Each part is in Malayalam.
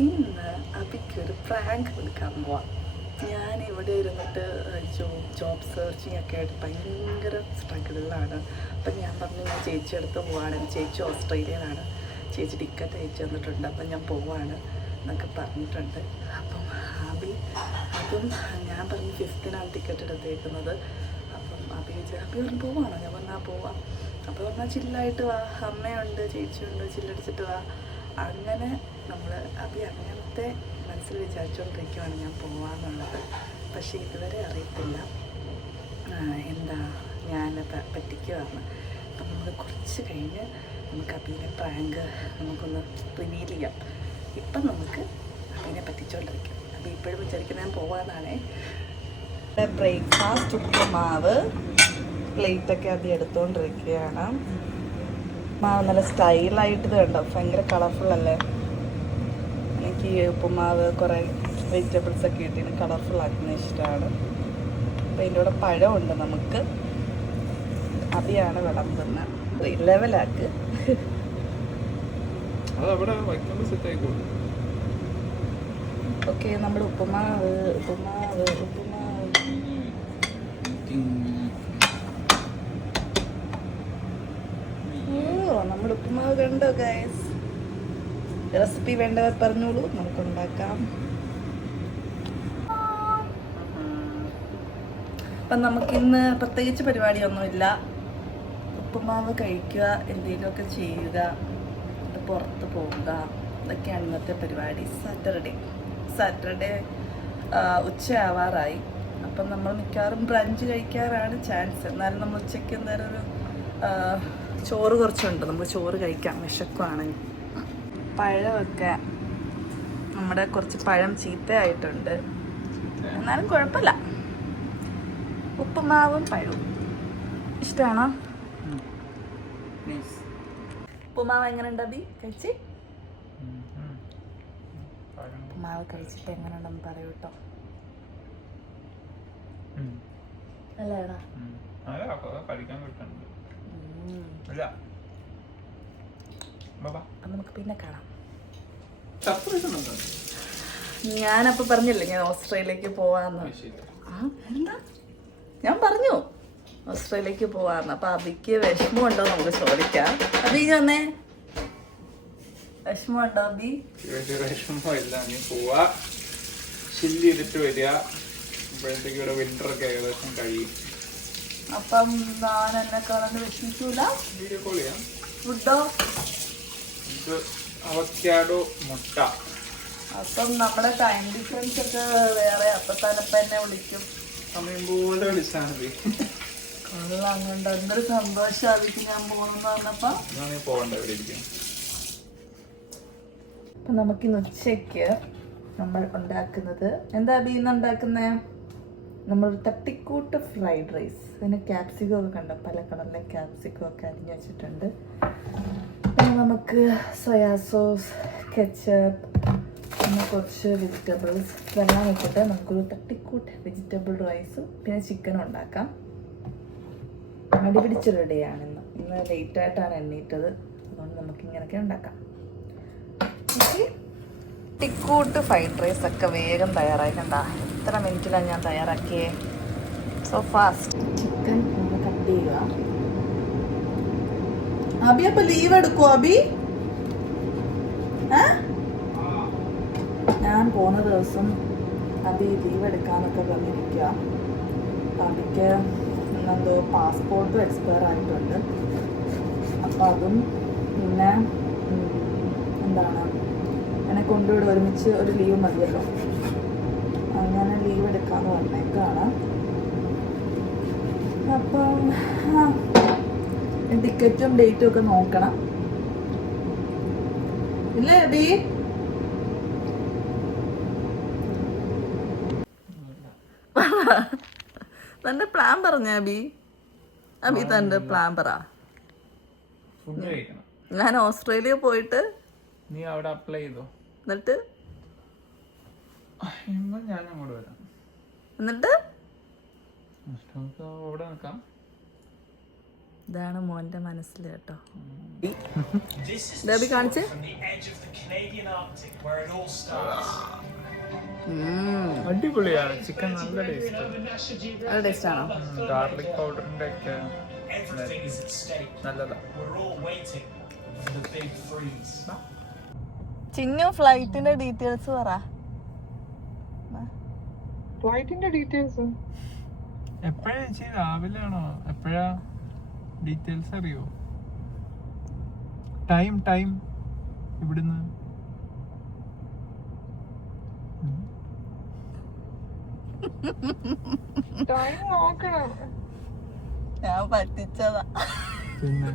ഇന്ന് അബിക്കൊരു പ്രാങ്ക് കൊടുക്കാൻ പോവാം. ഞാൻ ഇവിടെ ഇരുന്നിട്ട് ജോബ് സെർച്ചിങ് ഒക്കെ ആയിട്ട് ഭയങ്കര സ്ട്രഗിളിലാണ്. അപ്പം ഞാൻ പറഞ്ഞു ഞാൻ ചേച്ചി അടുത്ത് പോവാണ്. ചേച്ചി ഓസ്ട്രേലിയയിലാണ്. ചേച്ചി ടിക്കറ്റ് അയച്ചു തന്നിട്ടുണ്ട്. അപ്പം ഞാൻ പോവാണ് എന്നൊക്കെ പറഞ്ഞിട്ടുണ്ട്. അപ്പം അതും ഞാൻ പറഞ്ഞു 5th ടിക്കറ്റ് എടുത്തേക്കുന്നത്. അപ്പം അബി പറഞ്ഞു പോവാണോ? ഞാൻ പറഞ്ഞാൽ പോവാം. അപ്പോൾ പറഞ്ഞാൽ ചില്ലായിട്ട് വാ, അമ്മയുണ്ട് ചേച്ചിയുണ്ട്, ചില്ലടിച്ചിട്ട് വാ. അങ്ങനെ നമ്മൾ അങ്ങനത്തെ മനസ്സിൽ വിചാരിച്ചുകൊണ്ടിരിക്കുവാണ് ഞാൻ പോവാന്നുള്ളത്. പക്ഷേ ഇതുവരെ അറിയത്തില്ല എന്താ ഞാൻ പറ്റിക്കുവാണ്. അപ്പം നമ്മൾ കുറച്ച് കഴിഞ്ഞ് നമുക്ക് അബീനെ പ്രാങ്ക് നമുക്കൊന്ന് റിവീൽ ചെയ്യാം. ഇപ്പം നമുക്ക് അബീനെ പറ്റിച്ചുകൊണ്ടിരിക്കും. അപ്പം ഇപ്പോഴും വിചാരിക്കുന്നത് ഞാൻ പോവാന്നാണേ. ബ്രേക്ക്ഫാസ്റ്റ് ഉപ്പുമാവ് പ്ലേറ്റൊക്കെ അത് എടുത്തുകൊണ്ടിരിക്കുകയാണ്. ഉപ്പുമാവ് നല്ല സ്റ്റൈലായിട്ട് കണ്ടോ, ഭയങ്കര കളർഫുൾ അല്ലേ. എനിക്ക് ഈ ഉപ്പുമാവ് കുറേ വെജിറ്റബിൾസൊക്കെ ഇട്ടിന് കളർഫുൾ ആക്കുന്ന ഇഷ്ടമാണ്. അപ്പോൾ ഇതിൻ്റെ കൂടെ പഴമുണ്ട്. നമുക്ക് അബിയാണ് വിളമ്പുന്നത്. ലെവലാക്ക്. ഓക്കെ, നമ്മൾ ഉപ്പുമാവ് നമ്മൾ ഉപ്പുമാവ് കണ്ടോ ഗൈസ്? റെസിപ്പി വേണ്ടവർ പറഞ്ഞോളൂ, നമുക്കുണ്ടാക്കാം. അപ്പം നമുക്കിന്ന് പ്രത്യേകിച്ച് പരിപാടിയൊന്നുമില്ല. ഉപ്പുമാവ് കഴിക്കുക, എന്തെങ്കിലുമൊക്കെ ചെയ്യുക, പുറത്ത് പോവുക, ഇതൊക്കെയാണ് ഇന്നത്തെ പരിപാടി. സാറ്റർഡേ ഉച്ചയാവാറായി. അപ്പം നമ്മൾ മിക്കവാറും ബ്രഞ്ച് കഴിക്കാറാണ് ചാൻസ്. എന്നാലും നമ്മൾ ഉച്ചയ്ക്ക് എന്തായാലും ഒരു ചോറ് കുറച്ചുണ്ട്, നമുക്ക് ചോറ് കഴിക്കാം. വിശക്കുവാണെങ്കിൽ പഴമൊക്കെ നമ്മുടെ കുറച്ച് പഴം ചീത്തയായിട്ടുണ്ട്, എന്നാലും കുഴപ്പമില്ല. ഉപ്പുമാവും പഴവും ഇഷ്ടമാണോ? ഉപ്പുമാവ് എങ്ങനെ ഉണ്ട് അബി? കഴിച്ച് ഉപ്പുമാവ് കഴിച്ചിട്ട് എങ്ങനെ ഉണ്ടെന്ന് പറയൂ കേട്ടോ. അല്ലേടാ? നമുക്ക് പിന്നെ കാണാം. ഞാനപ്പോൾ പറഞ്ഞില്ലേ ഞാൻ ഓസ്ട്രേലിയക്ക് പോവാന്ന്. എന്താ ഞാൻ പറഞ്ഞു ഓസ്ട്രേലിയക്ക് പോവാന്ന്. അപ്പൊ അബിക്ക് വിഷമമുണ്ടോ നമുക്ക് ചോദിക്കാം. അബി വന്നേ, വിഷമമുണ്ടോ അബി? വിഷമമില്ല, നീ പോവാ, ചില്ല് ചെയ്തിട്ട് വരിക. ഇപ്പോഴത്തേക്ക് ഇവിടെ വിന്റർ ഒക്കെ ഏകദേശം കഴിയും. അപ്പം ഞാൻ എന്നെ കാണാൻ വിഷമിക്കൂല. വീഡിയോ കോൾ ചെയ്യാം. ഫുഡോ? ഇത് അവക്കാഡോ മുട്ട. അപ്പം നമ്മുടെ ടൈം ഡിഫറൻസ് ഒക്കെ വേറെ. അപ്പൊ തലപ്പ എന്നെ വിളിക്കും. സമയം പോലെ വിളിച്ചാൽ മതി. അങ്ങോട്ട് എന്തൊരു സന്തോഷം അബിക്ക് ഞാൻ പോണെന്ന് പറഞ്ഞപ്പോ. നീ പോകണ്ട, ഇവിടെ ഇരിക്കും. അപ്പം നമുക്കിന്ന് ഉച്ചയ്ക്ക് നമ്മൾ ഉണ്ടാക്കുന്നത് എന്താ അബി ഇന്ന് ഉണ്ടാക്കുന്നേ? നമ്മളൊരു തട്ടിക്കൂട്ട് ഫ്രൈഡ് റൈസ്. പിന്നെ ക്യാപ്സിക്കം ഒക്കെ കണ്ടോ, പല കളറിലെ ക്യാപ്സിക്കം ഒക്കെ അരിഞ്ഞ് വെച്ചിട്ടുണ്ട്. പിന്നെ നമുക്ക് സോയാ സോസ്, കെച്ചപ്പ്, പിന്നെ കുറച്ച് വെജിറ്റബിൾസ് വെള്ളം വെച്ചിട്ട് നമുക്കൊരു തട്ടിക്കൂട്ട് വെജിറ്റബിൾ റൈസും പിന്നെ ചിക്കനും ഉണ്ടാക്കാം. അടിപിടിച്ച് റെഡിയാണ്. ഇന്ന് ലേറ്റായിട്ടാണ് എണ്ണീറ്റത്, അതുകൊണ്ട് നമുക്ക് ഇങ്ങനെയൊക്കെ ഉണ്ടാക്കാം. തട്ടിക്കൂട്ട് ഫ്രൈഡ് റൈസ് ഒക്കെ വേഗം തയ്യാറാക്കണ്ട. എത്ര മിനിറ്റിലാണ് ഞാൻ തയ്യാറാക്കിയേ? So fast. ചിക്കൻ ഒന്ന് കട്ട് ചെയ്യുക. അബി അപ്പൊ ലീവ് എടുക്കുവോ അബി? ഞാൻ പോന്ന ദിവസം അബി ലീവ് എടുക്കാനൊക്കെ പറഞ്ഞിരിക്കുക. അബിക്ക് എന്തോ പാസ്പോർട്ടും എക്സ്പയർ ആയിട്ടുണ്ട്. അപ്പം അതും പിന്നെ എന്താണ് എന്നെ കൊണ്ടുവിടെ ഒരുമിച്ച് ഒരു ലീവ് മതിയല്ലോ, അങ്ങനെ ലീവ് എടുക്കാമെന്ന് പറഞ്ഞേക്കാണ്. അപ്പം ടിക്കറ്റും ഡേറ്റും ഒക്കെ നോക്കണം. ഇല്ലേ അബി? തന്റെ പ്ലാൻ പറഞ്ഞ അബി? അബി തന്റെ പ്ലാൻ പറ. ഞാൻ ഓസ്ട്രേലിയ പോയിട്ട് നീ അവിടെ അപ്ലൈ ചെയ്തോ? എന്നിട്ട് ഞാൻ അങ്ങോട്ട് വരാം. എന്നിട്ട് അവിടെ നിൽക്കാം. ഇതാണ് മോന്റെ മനസ്സിൽ കേട്ടോ. ഡബി കാണിച്ച് Canadian Arctic, where it all starts. അടിപൊളിയാണ് ചിക്കൻ നല്ല ടേസ്റ്റ് നല്ല ടേസ്റ്റാണോ? ഗാർലിക് പൗഡറിന്റെ ഒക്കെ Everything is at stake. നല്ലതാ. We're all waiting for the big freeze. Chinnu ഫ്ലൈറ്റിന്റെ ഡീറ്റെയിൽസ് പറ. ഫ്ലൈറ്റിന്റെ ഡീറ്റെയിൽസ് എപ്പോഴാ ചേച്ചി രാവിലെ ആണോ എപ്പോഴാ ഡീറ്റെയിൽസ് അറിയോ? ടൈം ഇവിടുന്ന് ടൈം നോക്കണം. ഞാൻ പറ്റിച്ചതാ. പിന്നെ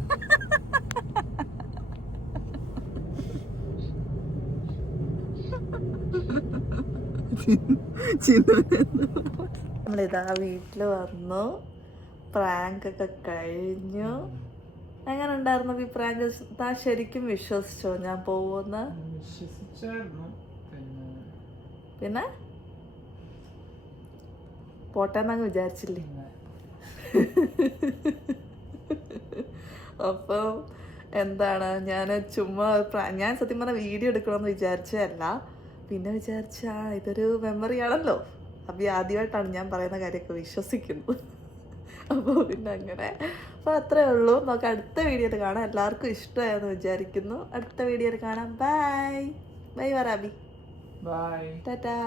നമ്മളിതാ വീട്ടിൽ വന്നു, പ്രാങ്ക് ഒക്കെ കഴിഞ്ഞു. എങ്ങനെ ഉണ്ടായിരുന്നു ഈ പ്രാങ്ക്? താ ശരിക്കും വിശ്വസിച്ചോ ഞാൻ പോവുന്ന? വിശ്വസിച്ചായിരുന്നു. പിന്നെ പോട്ടെന്നങ്ങ് വിചാരിച്ചില്ലേ? അപ്പം എന്താണ്, ഞാൻ ചുമ്മാ ഞാൻ സത്യം പറഞ്ഞാൽ വീഡിയോ എടുക്കണമെന്ന് വിചാരിച്ചതല്ല. പിന്നെ വിചാരിച്ച ഇതൊരു മെമ്മറി ആണല്ലോ. അപ്പം ആദ്യമായിട്ടാണ് ഞാൻ പറയുന്ന കാര്യമൊക്കെ വിശ്വസിക്കുന്നത്. അപ്പോൾ പിന്നെ അങ്ങനെ. അപ്പോൾ അത്രേ ഉള്ളൂ. നമുക്ക് അടുത്ത വീഡിയോയിൽ കാണാം. എല്ലാവർക്കും ഇഷ്ടമായെന്ന് വിചാരിക്കുന്നു. അടുത്ത വീഡിയോയിൽ കാണാം. Bye bye. വരാബി ബൈ. ടാറ്റാ.